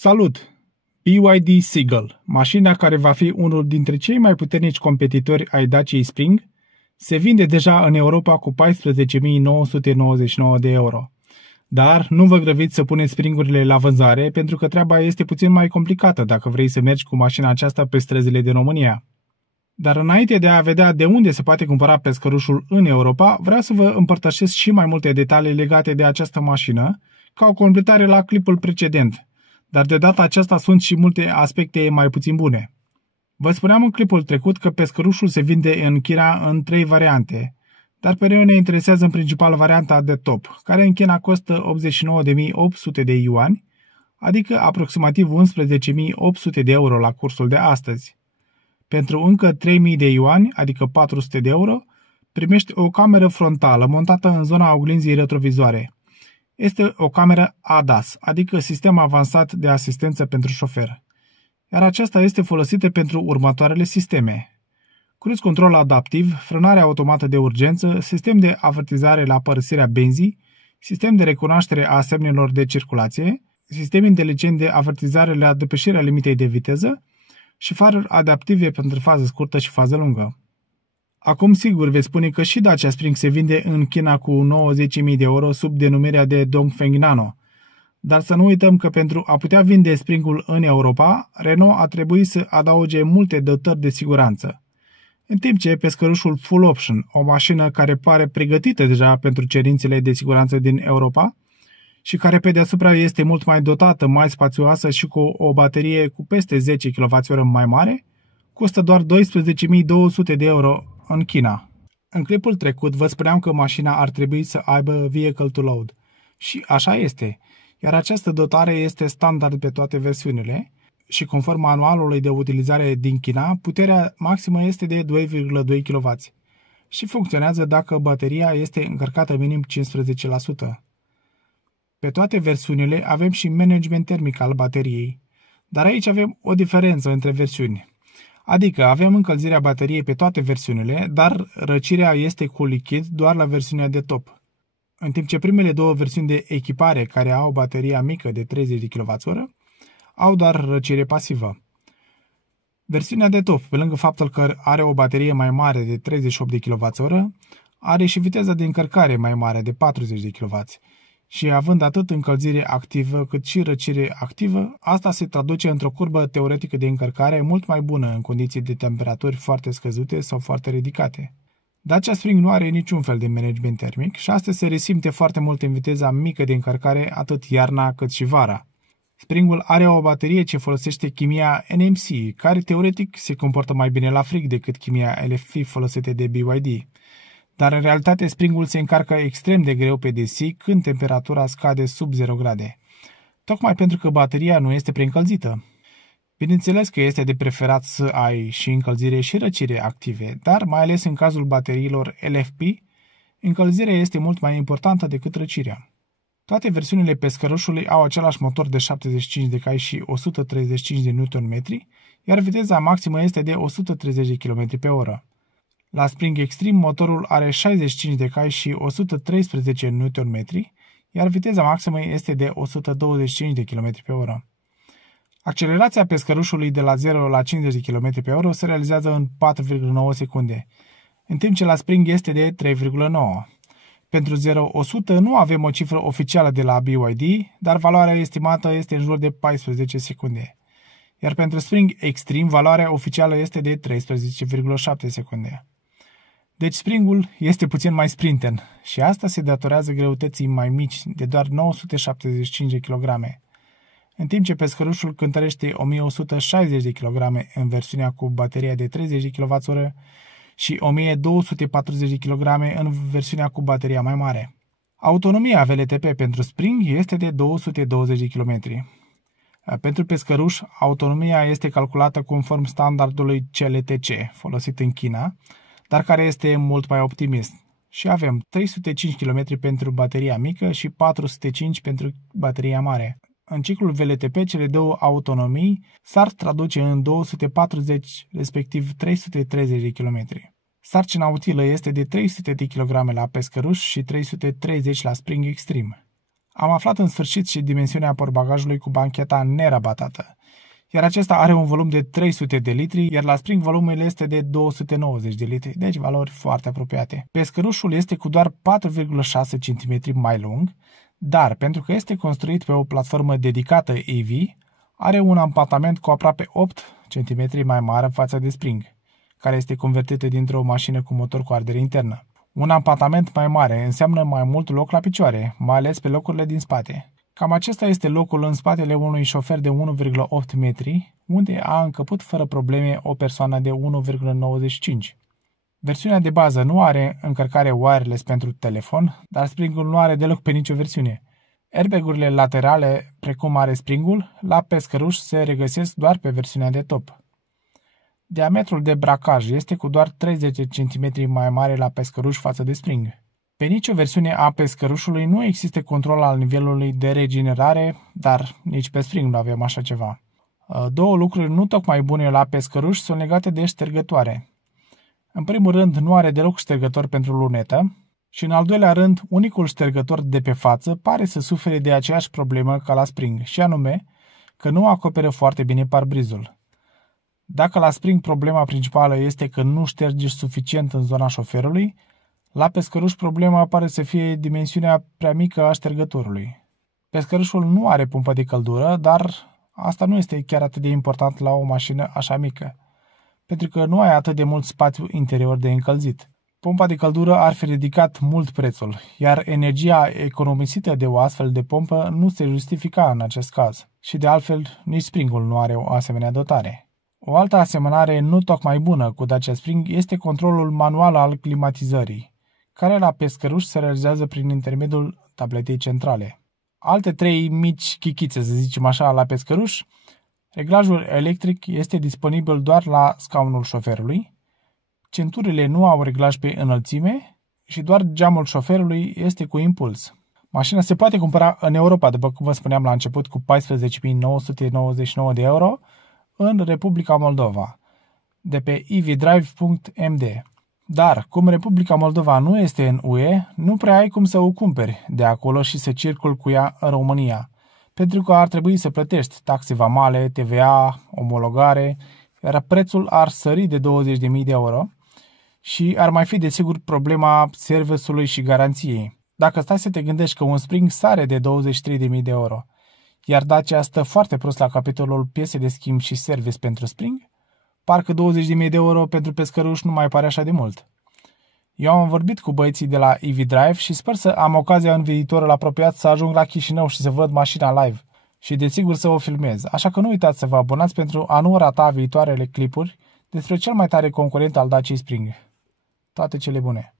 Salut! BYD Seagull, mașina care va fi unul dintre cei mai puternici competitori ai Dacia Spring, se vinde deja în Europa cu 14.999 de euro. Dar nu vă grăbiți să puneți springurile la vânzare, pentru că treaba este puțin mai complicată dacă vrei să mergi cu mașina aceasta pe străzile din România. Dar înainte de a vedea de unde se poate cumpăra pescărușul în Europa, vreau să vă împărtășesc și mai multe detalii legate de această mașină, ca o completare la clipul precedent. Dar de data aceasta sunt și multe aspecte mai puțin bune. Vă spuneam în clipul trecut că pescărușul se vinde în China în 3 variante, dar pe noi ne interesează în principal varianta de top, care în China costă 89.800 de yuani, adică aproximativ 11.800 de euro la cursul de astăzi. Pentru încă 3.000 de yuani, adică 400 de euro, primești o cameră frontală montată în zona oglinzii retrovizoare. Este o cameră ADAS, adică Sistem Avansat de Asistență pentru Șofer, iar aceasta este folosită pentru următoarele sisteme: cruise control adaptiv, frânare automată de urgență, sistem de avertizare la părăsirea benzii, sistem de recunoaștere a semnelor de circulație, sistem inteligent de avertizare la depășirea limitei de viteză și faruri adaptive pentru fază scurtă și fază lungă. Acum sigur veți spune că și Dacia Spring se vinde în China cu 90.000 de euro sub denumirea de Dongfeng Nano. Dar să nu uităm că pentru a putea vinde Springul în Europa, Renault a trebuit să adauge multe dotări de siguranță. În timp ce pescărușul Full Option, o mașină care pare pregătită deja pentru cerințele de siguranță din Europa și care pe deasupra este mult mai dotată, mai spațioasă și cu o baterie cu peste 10 kWh mai mare, costă doar 12.200 de euro în China. În clipul trecut vă spuneam că mașina ar trebui să aibă Vehicle to Load. Și așa este, iar această dotare este standard pe toate versiunile și conform manualului de utilizare din China, puterea maximă este de 2,2 kW și funcționează dacă bateria este încărcată minim 15%. Pe toate versiunile avem și management termic al bateriei, dar aici avem o diferență între versiuni. Adică avem încălzirea bateriei pe toate versiunile, dar răcirea este cu lichid doar la versiunea de top. În timp ce primele două versiuni de echipare, care au bateria mică de 30 de kWh, au doar răcire pasivă. Versiunea de top, pe lângă faptul că are o baterie mai mare de 38 de kWh, are și viteza de încărcare mai mare de 40 de kW. Și având atât încălzire activă cât și răcire activă, asta se traduce într-o curbă teoretică de încărcare mult mai bună în condiții de temperaturi foarte scăzute sau foarte ridicate. Dacia Spring nu are niciun fel de management termic și asta se resimte foarte mult în viteza mică de încărcare atât iarna cât și vara. Springul are o baterie ce folosește chimia NMC, care teoretic se comportă mai bine la frig decât chimia LFP folosită de BYD. Dar în realitate Springul se încarcă extrem de greu pe DC când temperatura scade sub 0 grade, tocmai pentru că bateria nu este preîncălzită. Bineînțeles că este de preferat să ai și încălzire și răcire active, dar mai ales în cazul bateriilor LFP, încălzirea este mult mai importantă decât răcirea. Toate versiunile pescărușului au același motor de 75 de cai și 135 de Nm, iar viteza maximă este de 130 km pe oră. La Spring Extreme motorul are 65 de cai și 113 Nm, iar viteza maximă este de 125 km pe oră. Accelerația pescărușului de la 0 la 50 km pe oră se realizează în 4,9 secunde, în timp ce la Spring este de 3,9. Pentru 0-100 nu avem o cifră oficială de la BYD, dar valoarea estimată este în jur de 14 secunde. Iar pentru Spring Extreme valoarea oficială este de 13,7 secunde. Deci Springul este puțin mai sprinten și asta se datorează greutății mai mici de doar 975 de kg, în timp ce pescărușul cântărește 1160 de kg în versiunea cu bateria de 30 de kWh și 1240 de kg în versiunea cu bateria mai mare. Autonomia VLTP pentru Spring este de 220 de km. Pentru pescăruș, autonomia este calculată conform standardului CLTC, folosit în China, dar care este mult mai optimist. Și avem 305 km pentru bateria mică și 405 pentru bateria mare. În ciclul VLTP, cele două autonomii s-ar traduce în 240, respectiv 330 de km. Sarcina utilă este de 300 de kg la pescăruș și 330 la Spring Extreme. Am aflat în sfârșit și dimensiunea portbagajului cu bancheta nerabatată, iar acesta are un volum de 300 de litri, iar la Spring volumul este de 290 de litri, deci valori foarte apropiate. Pescărușul este cu doar 4,6 cm mai lung, dar pentru că este construit pe o platformă dedicată EV, are un ampantament cu aproape 8 cm mai mare față de Spring, care este convertită dintr-o mașină cu motor cu ardere internă. Un ampantament mai mare înseamnă mai mult loc la picioare, mai ales pe locurile din spate. Cam acesta este locul în spatele unui șofer de 1,8 metri, unde a încăput fără probleme o persoană de 1,95. Versiunea de bază nu are încărcare wireless pentru telefon, dar Springul nu are deloc pe nicio versiune. Airbag-urile laterale, precum are Springul, la pescăruș se regăsesc doar pe versiunea de top. Diametrul de bracaj este cu doar 30 cm mai mare la pescăruș față de Spring. Pe nicio versiune a pescărușului nu există control al nivelului de regenerare, dar nici pe Spring nu avem așa ceva. Două lucruri nu tocmai bune la pescăruș sunt legate de ștergătoare. În primul rând, nu are deloc ștergător pentru lunetă și în al doilea rând, unicul ștergător de pe față pare să sufere de aceeași problemă ca la Spring, și anume că nu acoperă foarte bine parbrizul. Dacă la Spring problema principală este că nu ștergi suficient în zona șoferului, la pescăruș problema pare să fie dimensiunea prea mică a ștergătorului. Pescărușul nu are pompă de căldură, dar asta nu este chiar atât de important la o mașină așa mică, pentru că nu ai atât de mult spațiu interior de încălzit. Pompa de căldură ar fi ridicat mult prețul, iar energia economisită de o astfel de pompă nu se justifica în acest caz. Și de altfel, nici Springul nu are o asemenea dotare. O altă asemănare nu tocmai bună cu Dacia Spring este controlul manual al climatizării, care la pescăruș se realizează prin intermediul tabletei centrale. Alte trei mici chichițe, să zicem așa, la pescăruș: reglajul electric este disponibil doar la scaunul șoferului, centurile nu au reglaj pe înălțime și doar geamul șoferului este cu impuls. Mașina se poate cumpăra în Europa, după cum vă spuneam la început, cu 14.999 de euro, în Republica Moldova, de pe evidrive.md. Dar, cum Republica Moldova nu este în UE, nu prea ai cum să o cumperi de acolo și să circuli cu ea în România, pentru că ar trebui să plătești taxe vamale, TVA, omologare, iar prețul ar sări de 20.000 de euro și ar mai fi desigur problema serviciului și garanției. Dacă stai să te gândești că un Spring sare de 23.000 de euro, iar Dacia stă foarte prost la capitolul piese de schimb și service pentru Spring, parcă 20.000 de euro pentru pescăruș nu mai pare așa de mult. Eu am vorbit cu băieții de la EV Drive și sper să am ocazia în viitorul apropiat să ajung la Chișinău și să văd mașina live și desigur să o filmez, așa că nu uitați să vă abonați pentru a nu rata viitoarele clipuri despre cel mai tare concurent al Dacia Spring. Toate cele bune!